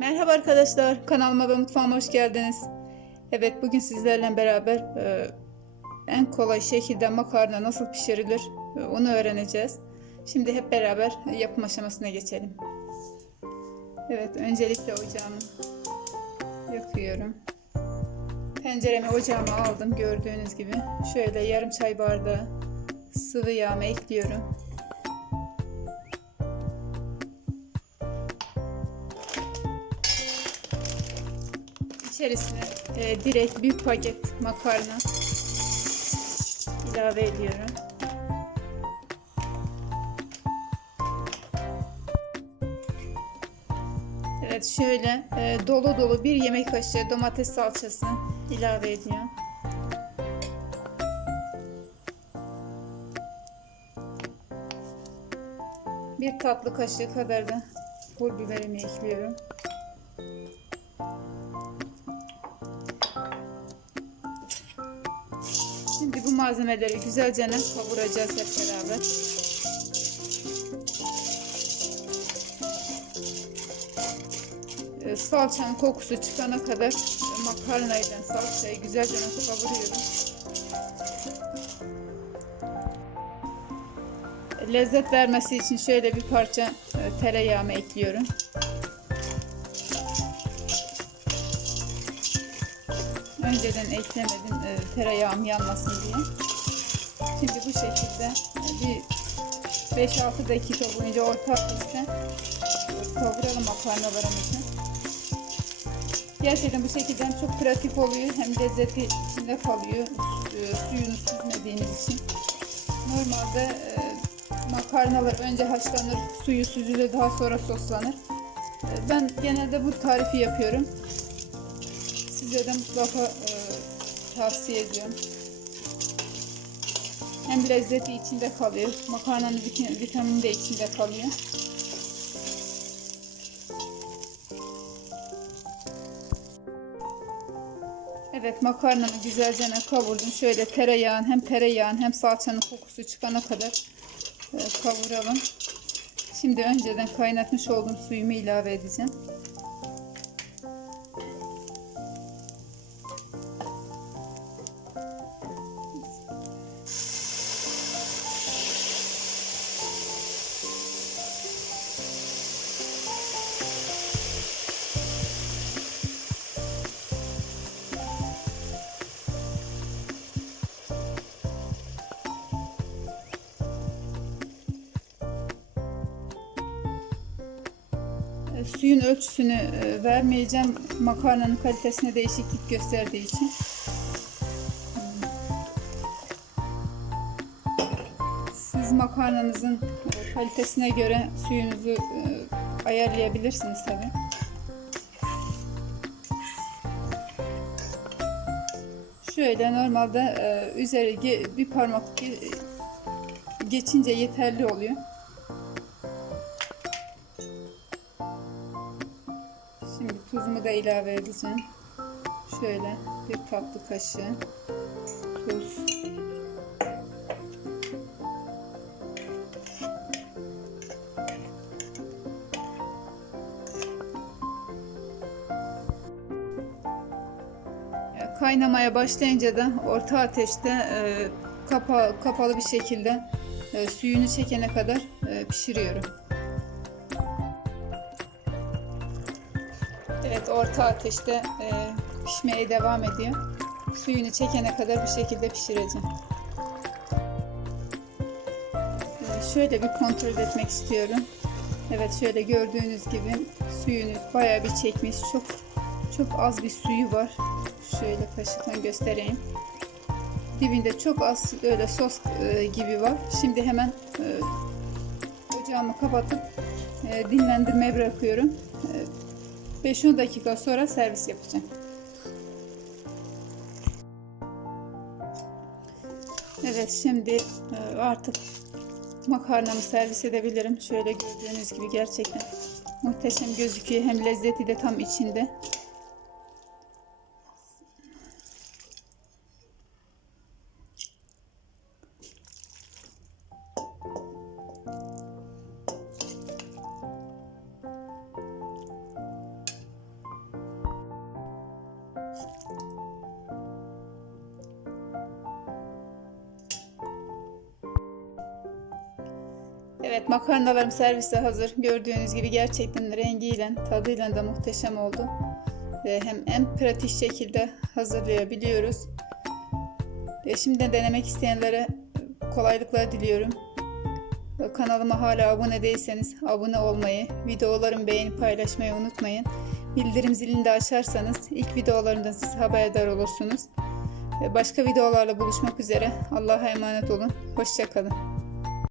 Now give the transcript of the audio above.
Merhaba arkadaşlar, kanalıma ve mutfağıma hoş geldiniz. Evet, bugün sizlerle beraber e, en kolay şekilde makarna nasıl pişirilir e, onu öğreneceğiz. Şimdi hep beraber yapım aşamasına geçelim. Evet, öncelikle ocağımı yakıyorum. Tenceremi ocağıma aldım gördüğünüz gibi. Şöyle yarım çay bardağı sıvı yağımı ekliyorum. İçerisine e, direkt bir paket makarna ilave ediyorum. Evet şöyle e, dolu dolu bir yemek kaşığı domates salçası ilave ediyorum. Bir tatlı kaşığı kadar da pul biberimi ekliyorum. Malzemeleri güzelce kavuracağız hep beraber. Ee, Salçanın kokusu çıkana kadar makarnayla salçayı güzelce kavuruyorum. Lezzet vermesi için şöyle bir parça e, tereyağımı ekliyorum. Önceden eklemedim e, tereyağım yanmasın diye. Şimdi bu şekilde bir 5-6 dakika boyunca orta ateşte kavuralım makarnalarımızı. Gerçekten bu şekilde çok pratik oluyor hem lezzeti içinde kalıyor e, suyunu süzmediğimiz için. Normalde e, makarnalar önce haşlanır, suyu süzülür daha sonra soslanır. E, ben genelde bu tarifi yapıyorum. Size de mutlaka e, tavsiye ediyorum. Hem lezzeti içinde kalıyor. Makarnanın vit- vitamini de içinde kalıyor. Evet makarnamı güzelce kavurdum. Şöyle tereyağın hem tereyağın hem salçanın kokusu çıkana kadar e, kavuralım. Şimdi önceden kaynatmış olduğum suyumu ilave edeceğim. Suyun ölçüsünü e, vermeyeceğim. Makarnanın kalitesine değişiklik gösterdiği için. Siz makarnanızın e, kalitesine göre suyunuzu e, ayarlayabilirsiniz tabi. Şöyle normalde e, üzeri bir parmak ge- geçince yeterli oluyor. Tuzumu da ilave edeceğim. Şöyle bir tatlı kaşığı tuz. Kaynamaya başlayınca da orta ateşte e, kapa, kapalı bir şekilde e, suyunu çekene kadar e, pişiriyorum. Evet orta ateşte e, pişmeye devam ediyor. Suyunu çekene kadar bir şekilde pişireceğim. E, şöyle bir kontrol etmek istiyorum. Evet şöyle gördüğünüz gibi suyunu bayağı bir çekmiş. Çok çok az bir suyu var. Şöyle kaşıkla göstereyim. Dibinde çok az öyle sos e, gibi var. Şimdi hemen e, ocağımı kapatıp e, dinlendirmeye bırakıyorum. E, 5-10 dakika sonra servis yapacağım. Evet şimdi e, artık makarnamı servis edebilirim. Şöyle gördüğünüz gibi gerçekten muhteşem gözüküyor. Hem lezzeti de tam içinde. Evet makarnalarım servise hazır. Gördüğünüz gibi gerçekten rengiyle, tadıyla da muhteşem oldu. Ve hem en pratik şekilde hazırlayabiliyoruz. Ve şimdi denemek isteyenlere kolaylıklar diliyorum. Kanalıma hala abone değilseniz abone olmayı, videolarımı beğenip paylaşmayı unutmayın. Bildirim zilini de açarsanız ilk videolarımdan siz haberdar olursunuz. Başka videolarla buluşmak üzere. Allah'a emanet olun. Hoşçakalın.